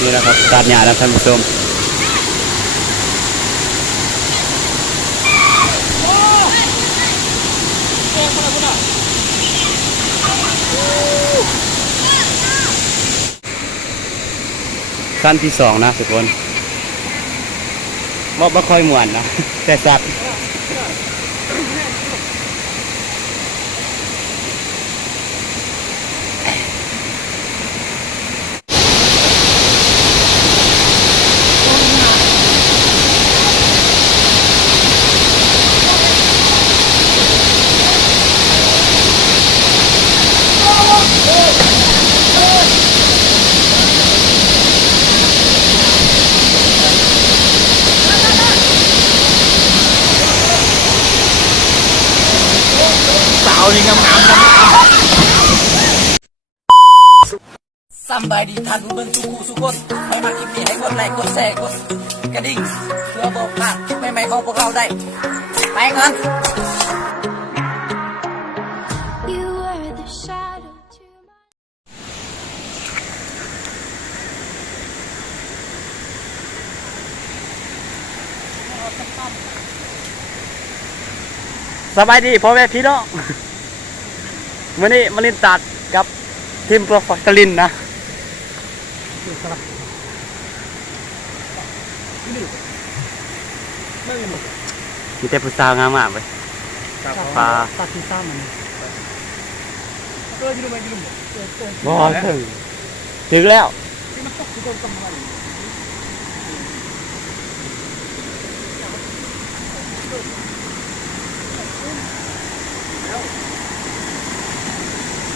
นี่นะครับตัดหญ้านะท่านผู้ชมสั้นที่สองนะทุกคนบ่ค่อยม่วนนะแต่สัตว์นี่งามสบายดีท่านผู้เบิ่งทุกคู่ทุกคนไม่มาคลิปนี้ให้กดไลค์กดแชร์กดกระดิ่งเพื่อบอกพลาดใหม่ๆของพวกเราได้ไปกันสบายดีพ่อแม่พี่น้องวันนี้มาลินตัดกับทีมโปรฟอสลินนะมีแต่ผู้สาวงามมากเลยปลาตัดที่ซ้ำมันบ่ถึงแล้ว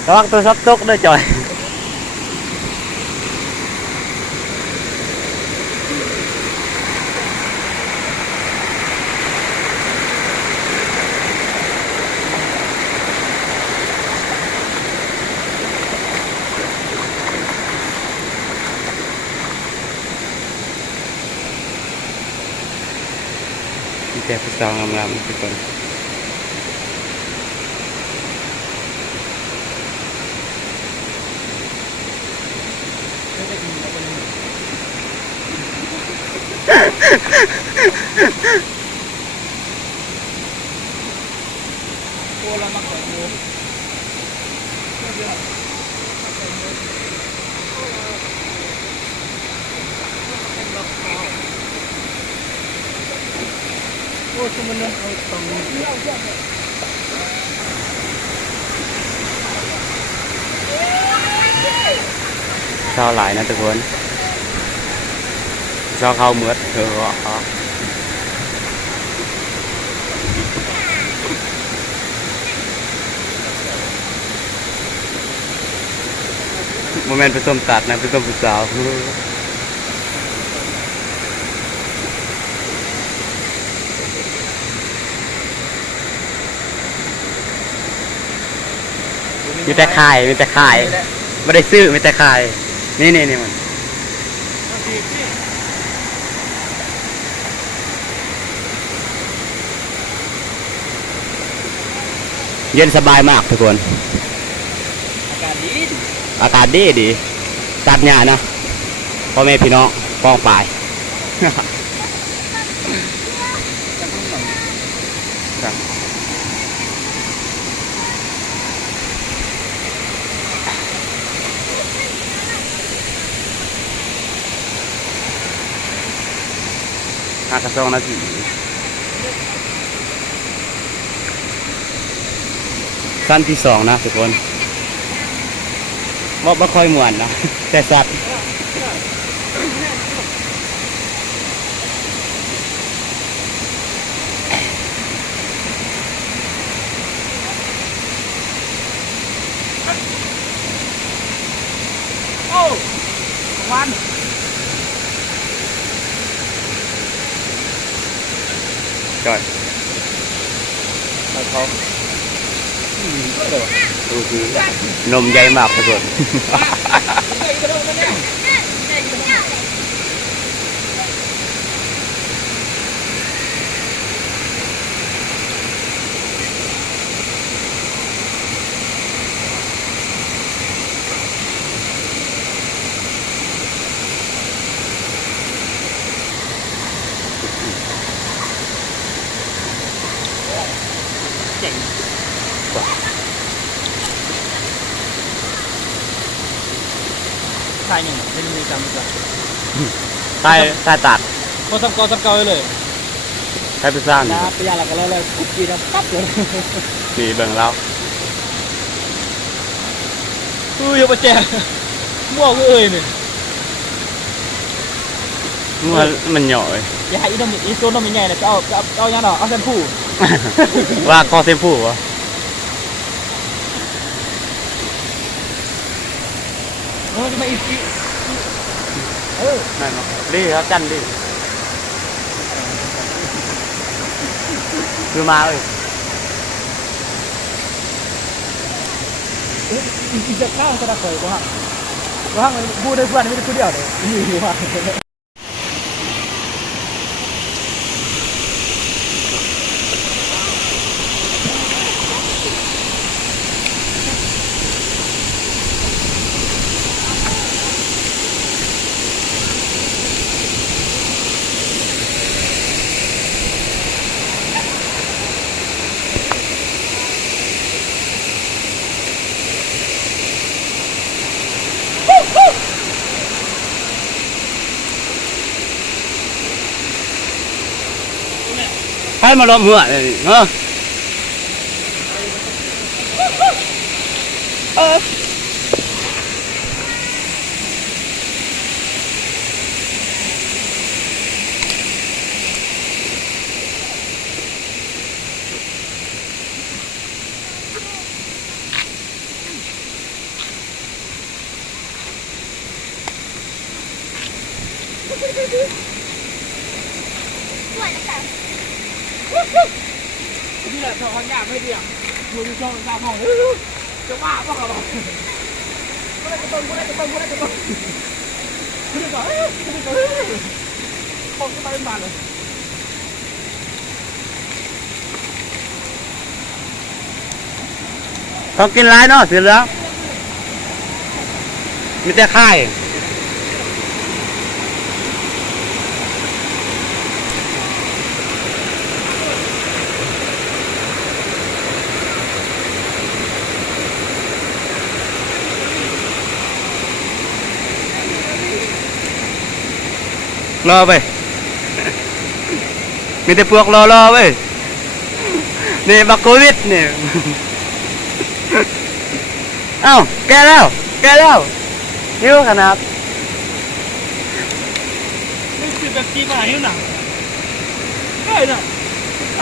ระวังตัวซับตกด้วยจอยมีแต่ผู้สาวงามๆทุกคนชาวหลายนะทุกคนชาวเขาเหมือดเธอโมเมนต์ผสมตัดนะผสมผู้สาวมีแต่ขายไม่ได้ซื้อมีแต่ขายนี่มันเย็นสบายมากทุกคนอากาศดีตัดหญ้านะพ่อแม่พี่น้องป้องปลายกระซองนาทีสั้นที่สองนะทุกคนบ่ค่อยม่วนนะแต่สัตว์โอ้วันจอยเขาดูคือนมใหญ่มากทุกคน เจ๋งใช่ยังเป็นมีจำกัน ใต้ตัด พอทำเก่าเลย ใต้พิซซ่า นะไปยาหลักกันเลยคุกกี้นะปั๊บเลย นี่เบิ่งแล้ว อย่าไปแจกมั่วกูเอ้ยเนี่ย มันหน่อย อย่าให้อีตัวนมใหญ่ๆเนี่ยเอายังหรอเอาแชมพู ว่าคอเซมพูวะ มันจะมาอีกนั่นเนาะดีครับจันดีคือมาเลย อีกจะข้าวจะได้เคยกูฮะมันพูดได้เพื่อนไม่ได้พูดเดียวเลยอยู่ว่าให้มาล้อมหัวเลยเนาะนี่แหละทองยากไม่เดียวอยู่ในช่องตาห้องจะว่าบ้าเหรอกูได้กระตุ้นกูได้กระตุ้นกูได้กระตุ้นกูได้กระตุ้นคนก็มาเป็นบาทเลย เขากินไรเนาะเสียแล้วมีแต่ไข่รอไปมีแต่พวกรอไปนี่บักโควิดเนี่ยเอ้าแกแล้วหิวขนาด นี่คือแบบจีมาหิวหนังได้น่ะไป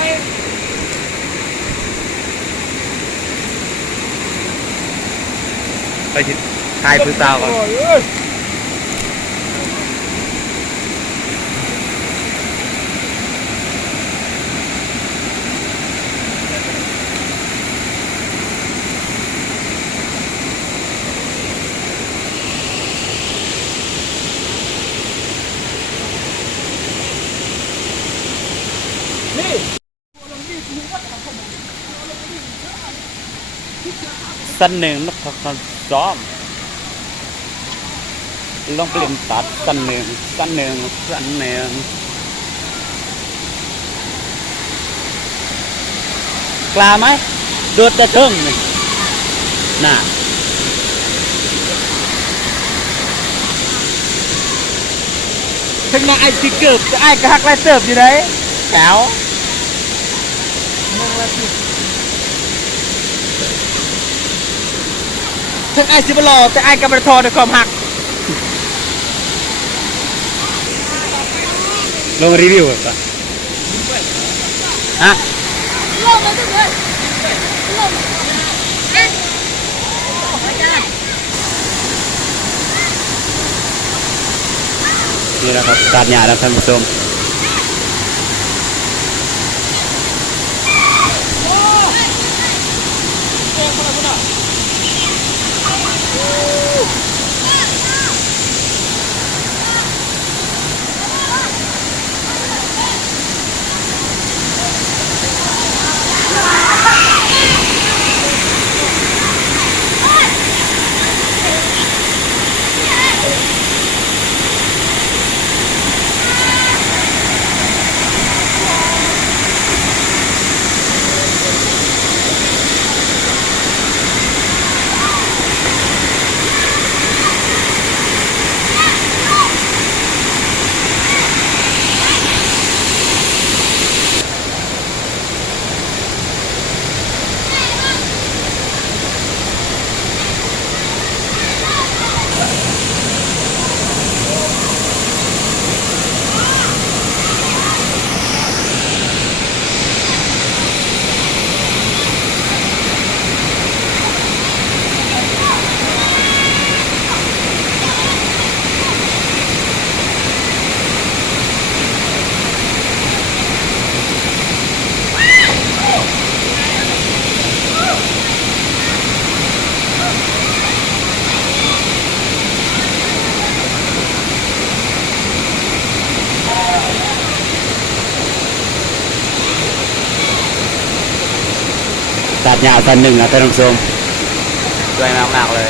ไปถ่ายพื้นสาวก่อน นี่ สั้นหนึ่งนักขันซ้อมลองเปลี่ยนตัดสั้นหนึ่งกล้าไหมโดดแต่เทิงนี่น่ะถึงมาไอ้ที่เกือบจะไอ้กระหักไล่เติบอยู่ไหนแก้ว ทั้งไอซิบลอแต่ไอกำลังทอในความหัก ลงรีวิวก่อนฮะ ลงมาด้วยลงอ่ะไม่ได้ นี่นะครับการหยาดท่านผู้ชม ตัดหญ้าตอนหนึ่งนะท่านผู้ชมสวยมากๆเลย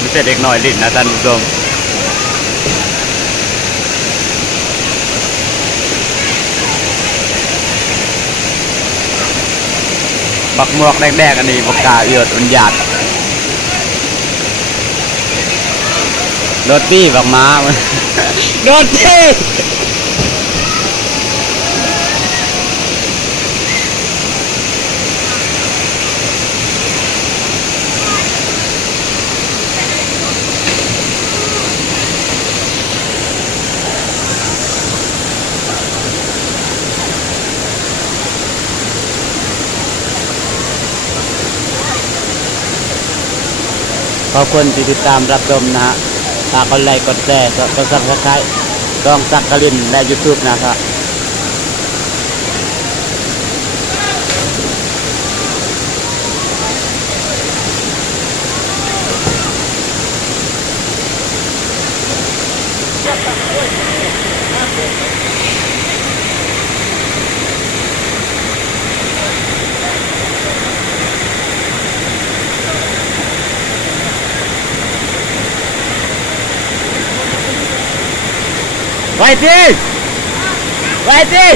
ไม่ใช่เด็กน้อยลิ้นนะท่านผู้ชมบักหมวกแดงๆอันนี้บักกาเอือดอุนหยาดรถตี้บักม้ามัน รถตี้ขอบคุณที่ติดตามรับชมนะฮะฝากกดไลค์กดแชร์กดซับสไครต์กองสักกลินและ YouTube นะครับไว้ทีไว้ที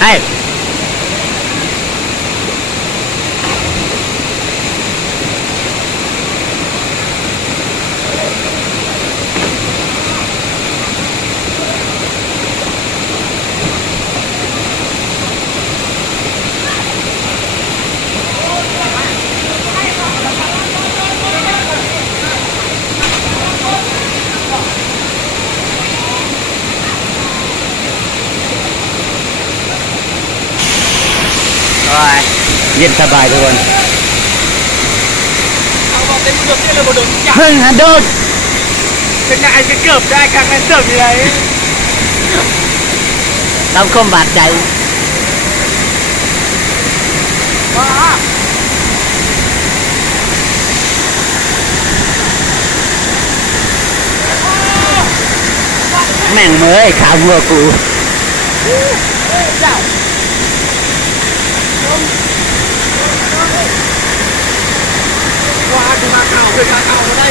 ไอ้เย็นสบายทุกคน เอาบอกเต็มตัวเตี้ยเลยบโดนจับ เพิ่งหันโดน เป็นไงไอ้เกือบได้ครั้งนั้นเกือบยังไง ทำคมบาดใจ ว้า แม่งเมยขาหัวกู เจ้าว้าดูมาข่าวเคยมาข่าวมาได้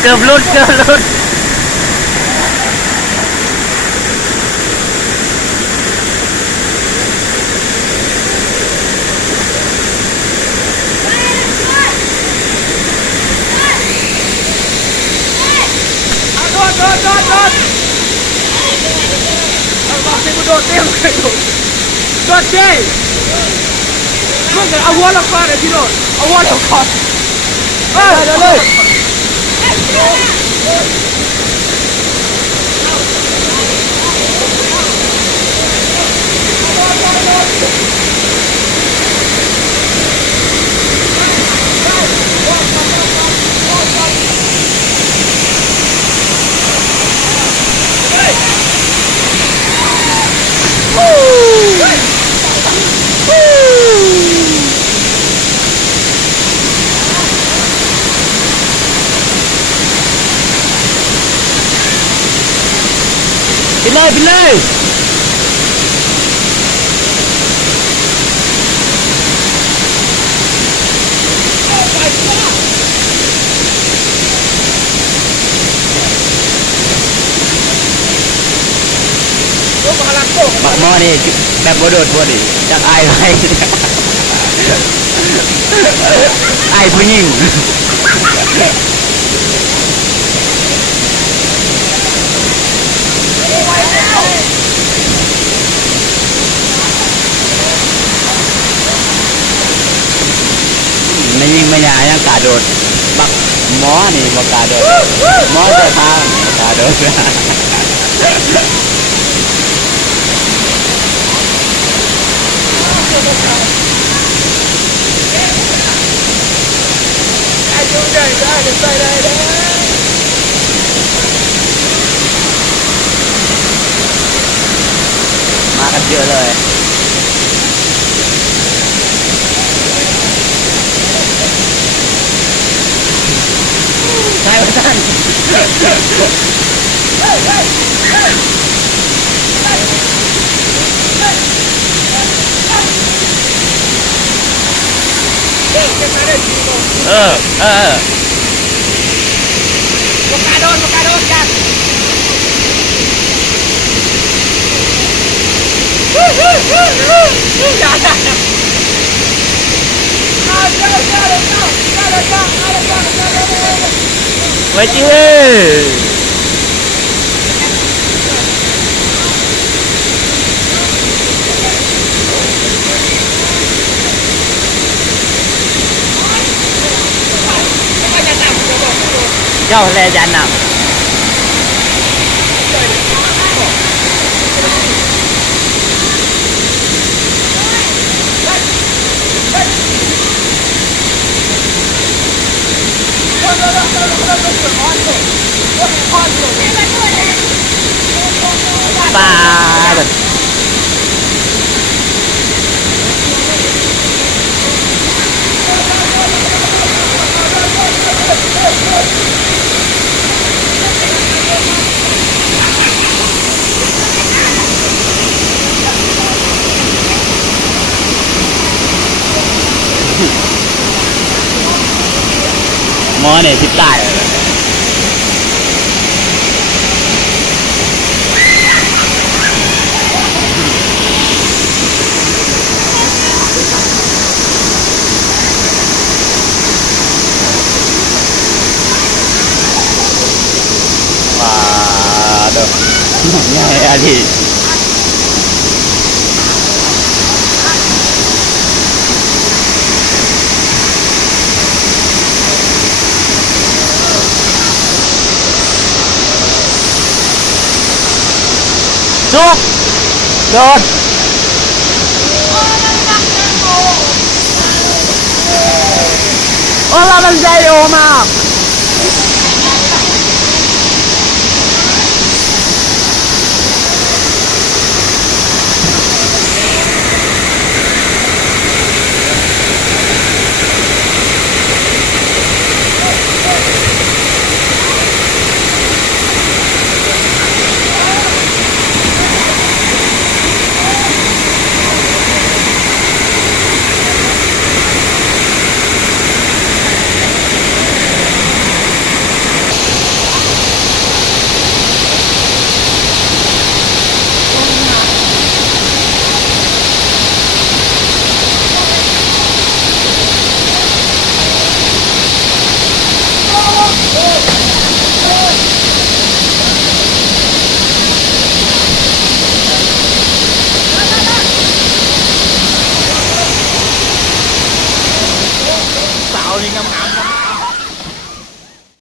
เกือบหลุดเกือบหลุดโดนเอาบอกเต็มโดนเต็มเลยโดนเจ้มึงเอาหัวเราก่อนไอ้พี่โดนเอาหัวเราก่อนเลย ไปเลยไปเลยบักหม้อนี่แบบบ่โดดบ่ดิจากอายไปอายผู้หญิงไม่ยิงไม่ยายังกาโดดบักหมอนี่บ่กาโดดหมอจะทางกาโดด มากันเยอะเลยใช่ไหมท่านเออปากกาโดนกันอย่าไว้จีเจ้าแลยันนำปลาหมอเนี่ยทิพย์ใต้ ใหญ่อดีตจุกโดนโอ้เรามันใจโอมาก